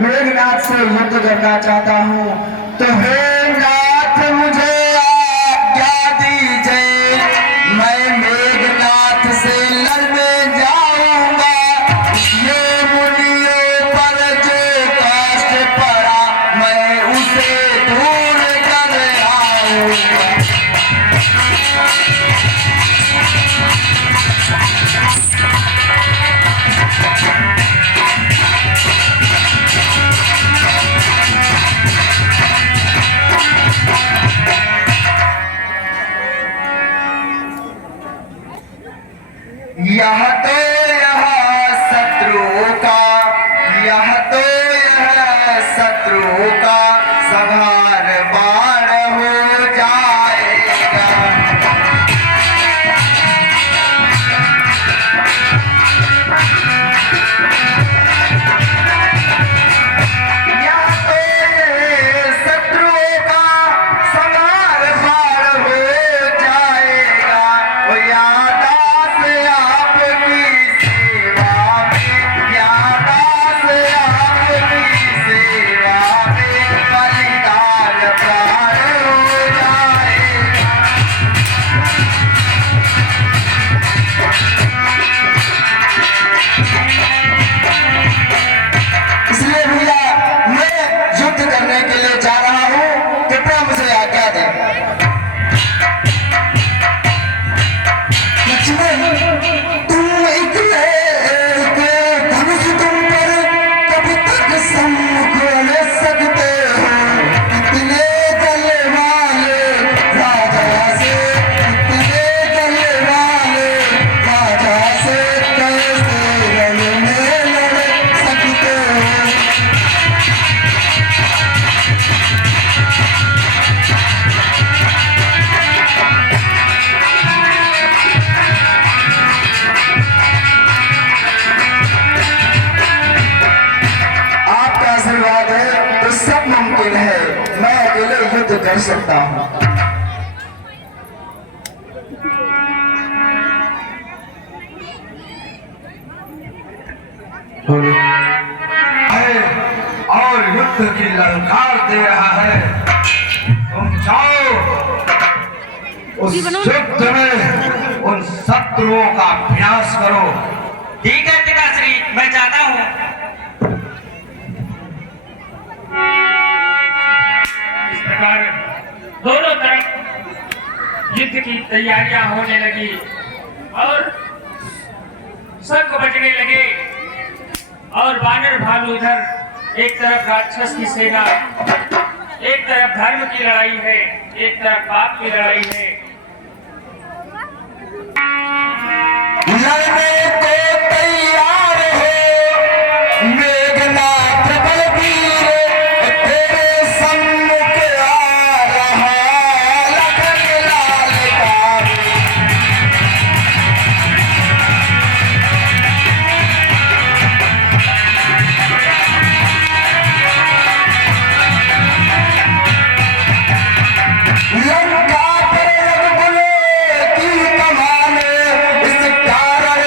मेघनाथ से युद्ध करना चाहता हूँ, तो हे नाथ मुझे आज्ञा दीजिए। मैं मेघनाथ से लड़ने जाऊंगा। ये मुनियों पर जो कष्ट पड़ा, मैं उसे दूर कर आऊंगा। यह तो यह शत्रुओं का, यह तो यह शत्रुओं का संहार बाण हो जाएगा। यह तो यह शत्रुओं का संहार बाण हो जाएगा। ओ याद सब मुमकिन है। मैं अकेले युद्ध कर सकता हूँ। और युद्ध की ललकार दे रहा है। तुम जाओ उस युद्ध में उन शत्रुओं का विनाश करो। ठीक है पिताश्री, मैं चाहता हूँ। इस प्रकार दोनों तरफ युद्ध की तैयारियां होने लगी और शंख बजने लगे और वानर भालू इधर, एक तरफ राक्षस की सेना, एक तरफ धर्म की लड़ाई है, एक तरफ पाप की लड़ाई है। लड़ने को तैयार हो मेघनाथ बलवीर, तेरे सम्मुख आ रहा लखन लाल का। लंका पर रघुकुल की कमान, इस कारण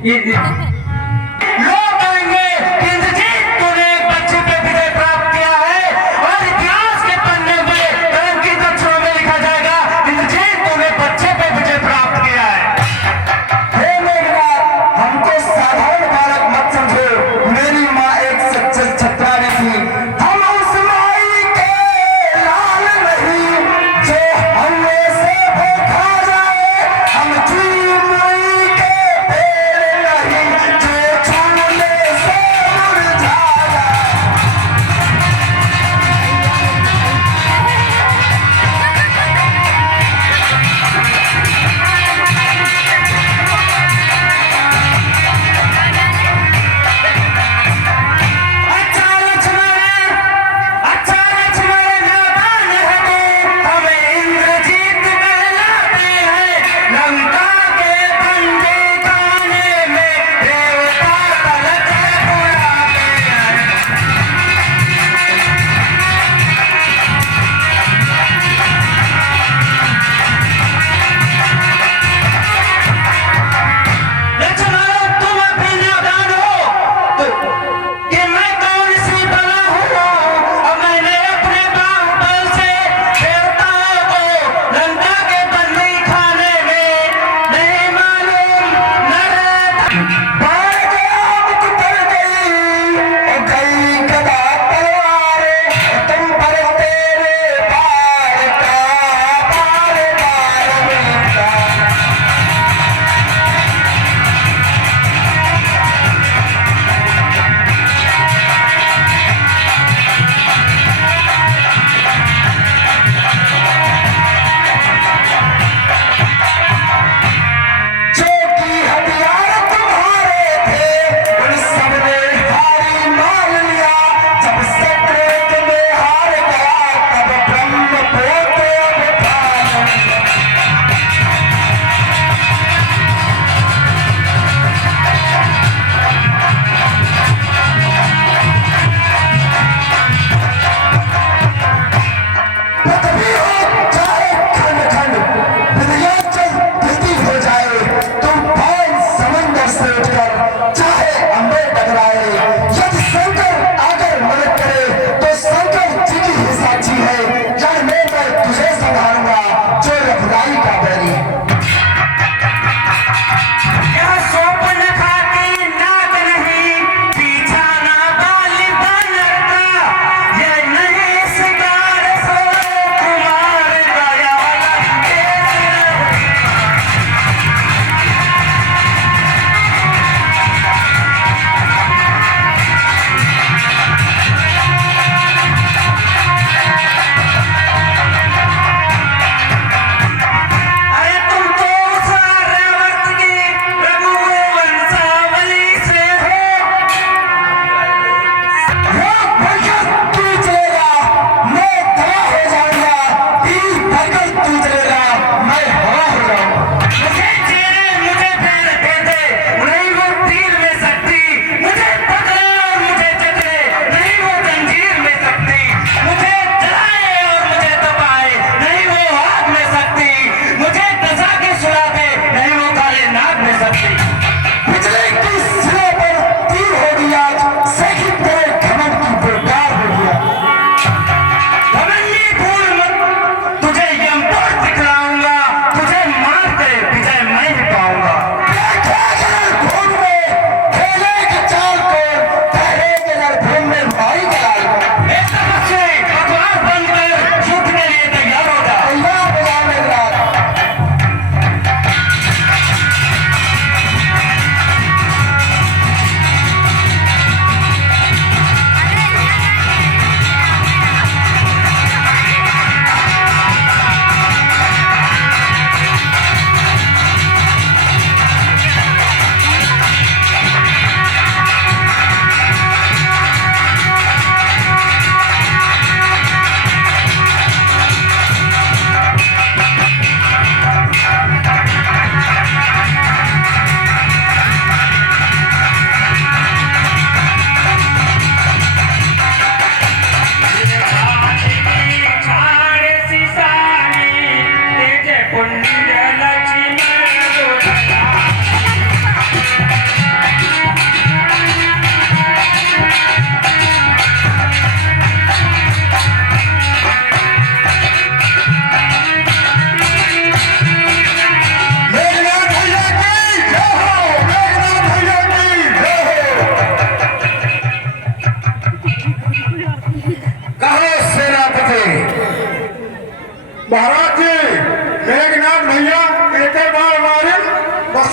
लोग कहेंगे कि इंद्रजीत तूने एक बच्चे पे विजय प्राप्त किया है और इतिहास के पन्ने में कलंकित अक्षरों में लिखा जाएगा इंद्रजीत तूने बच्चे पे विजय प्राप्त किया है। हे मेघनाथ, हमको साधारण बालक मत समझो। मेरी माँ एक सच्ची छत्रानी थी। हम उस माई के लाल नहीं जो हमें से भूखा जाए। हम चुई मुई के पेड़ नहीं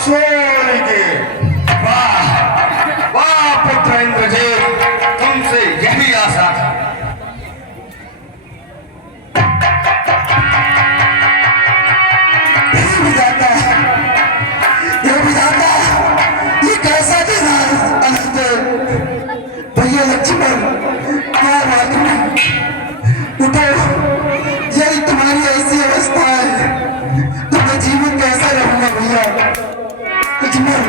सोएंगे। वाह वाह पुत्र इंद्रजीत, तुमसे यही आशा थी। हे विधाता, हे विधाता, ये कैसा दिन है अनंत? भैया लक्ष्मण, क्या बात है? उठो, यदि तुम्हारी ऐसी अवस्था है तो मैं जीवन कैसा रहूंगा भैया? लक्ष्मण,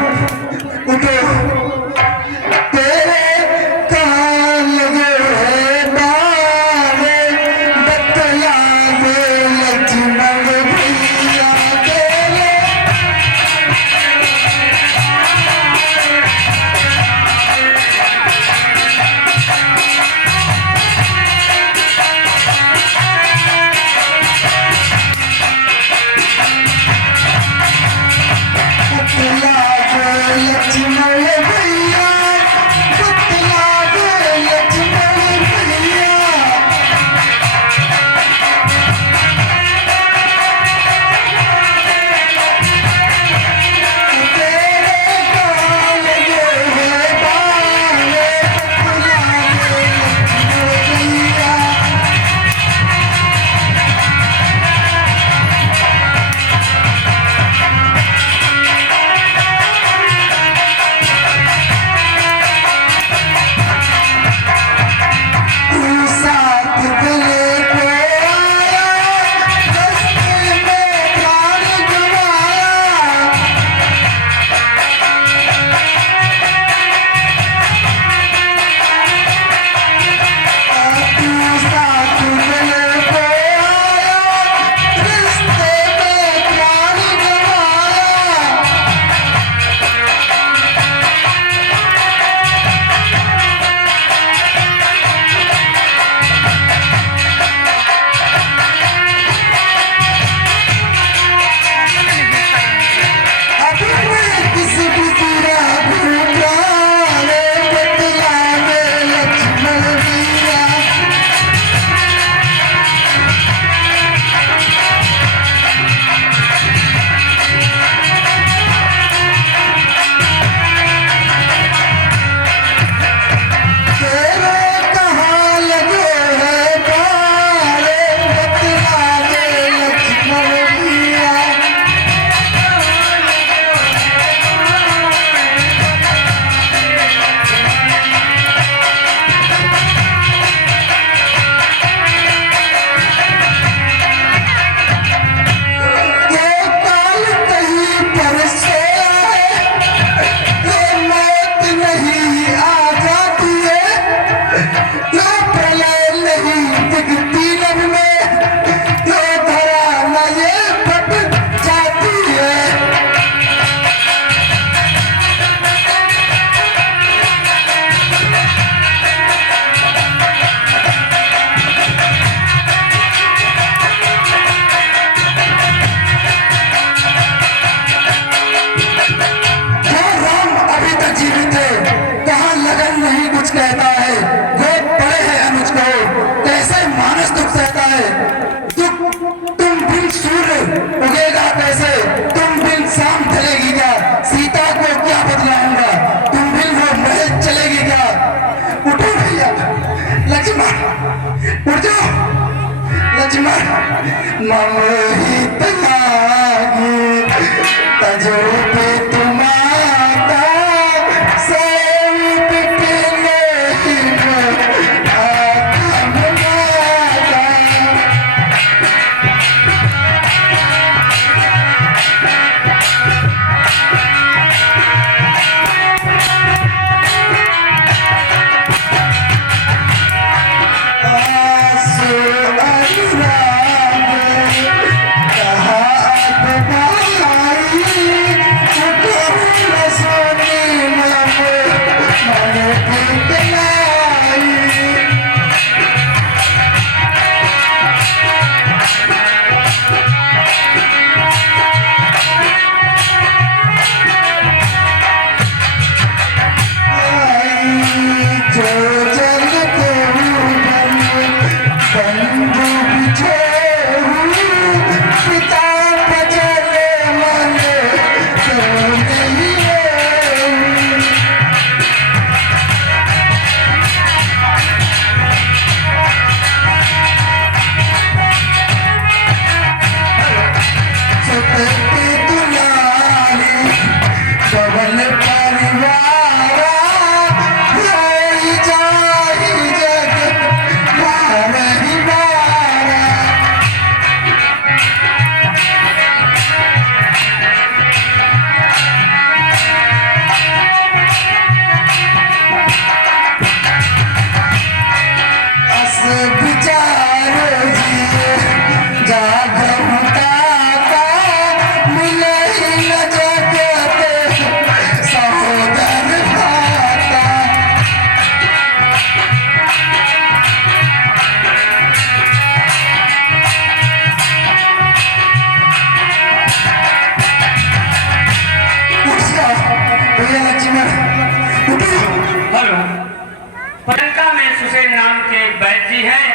के वैद्य जी हैं,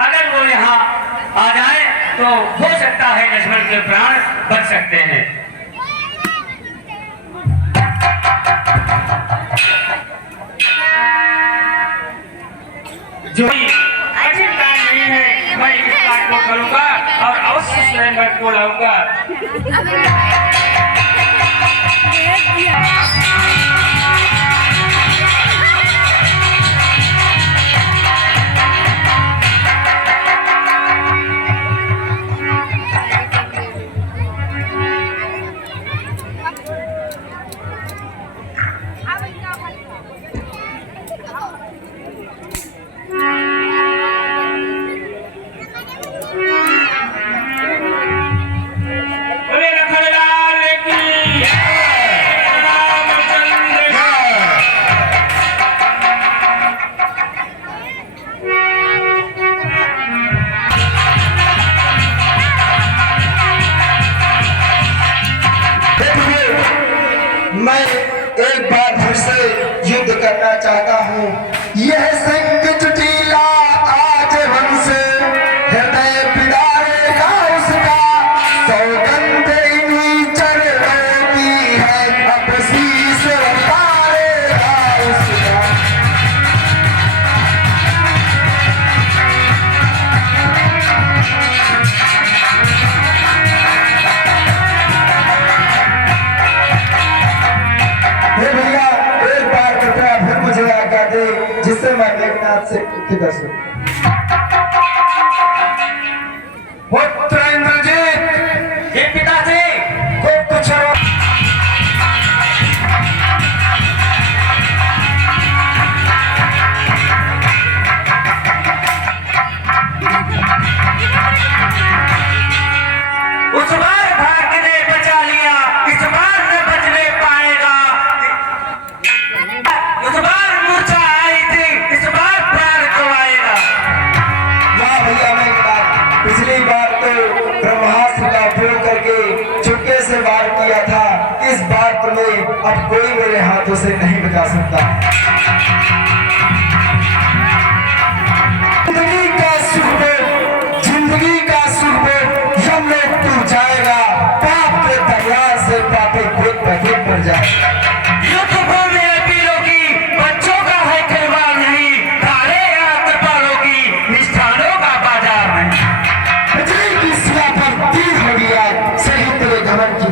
अगर वो यहाँ आ जाए तो हो सकता है लक्ष्मण के प्राण बच सकते हैं। जो कठिन काम नहीं है, मैं इस कार्य को करूंगा और अवश्य स्वयं को लाऊंगा। बोले लखनलाल की रामचंद्र मैं एक बार फिर से युद्ध करना चाहता हूँ। यह संग जुटीला आज हमसे हृदय पिदारेगा उसका, सौगंध इन्हीं चरणों की है, अब शीश उतारेगा उसका। हे भैया, एक बार कृपया फिर मुझे आज्ञा दे, जिससे मैं मेघनाथ से युद्ध कर सकूं। पुत्र इंद्रजीत, हे पिताजी, गुप्त चरो उस बार भाग्य ने बचा लिया, इस बार न बचने पाएगा। उस बार मूर्छा आई थी, इस बार प्राण गंवाएगा। वाह भैया मेघनाथ, पिछली बार तो ब्रह्मास्त्र का उपयोग करके चुपके से वार किया था, इस बार तुम्हें अब कोई मेरे हाथों से नहीं बचा सकता। जिंदगी का सुख यमलोक तू जाएगा, पाप के तलवार से पापी खुद बखेत पर जाएगा। युद्ध भूमि है पीरों की, बच्चों का है खिलवाड़ नहीं, तारे या कृपालों की, निष्ठानों का बाजार नहीं। बिजली की सिला पर तीर हो गया, सही तेरे घमंड की